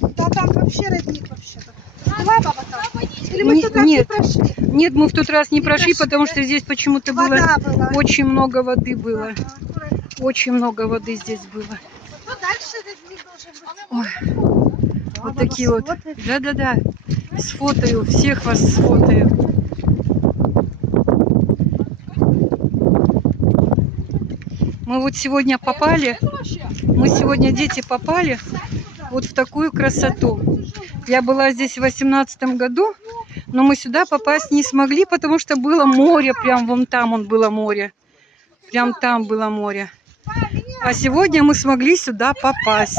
Да там вообще родник вообще-то. Была баба там? Или мы в тот раз не Нет, прошли? нет, мы в тот раз не прошли, прошли, потому да? что здесь почему-то было Вода была. очень много воды было. Ага, аккуратно. Очень много воды здесь было. Ну дальше родник должен быть. Ой, Да, вот баба такие вот. смотрит. Да-да-да. Сфотаю, всех вас сфотаю. Мы вот сегодня попали, мы сегодня, дети, попали вот в такую красоту. Я была здесь в 2018 году, но мы сюда попасть не смогли, потому что было море, прям вон там было море. Прям там было море. А сегодня мы смогли сюда попасть.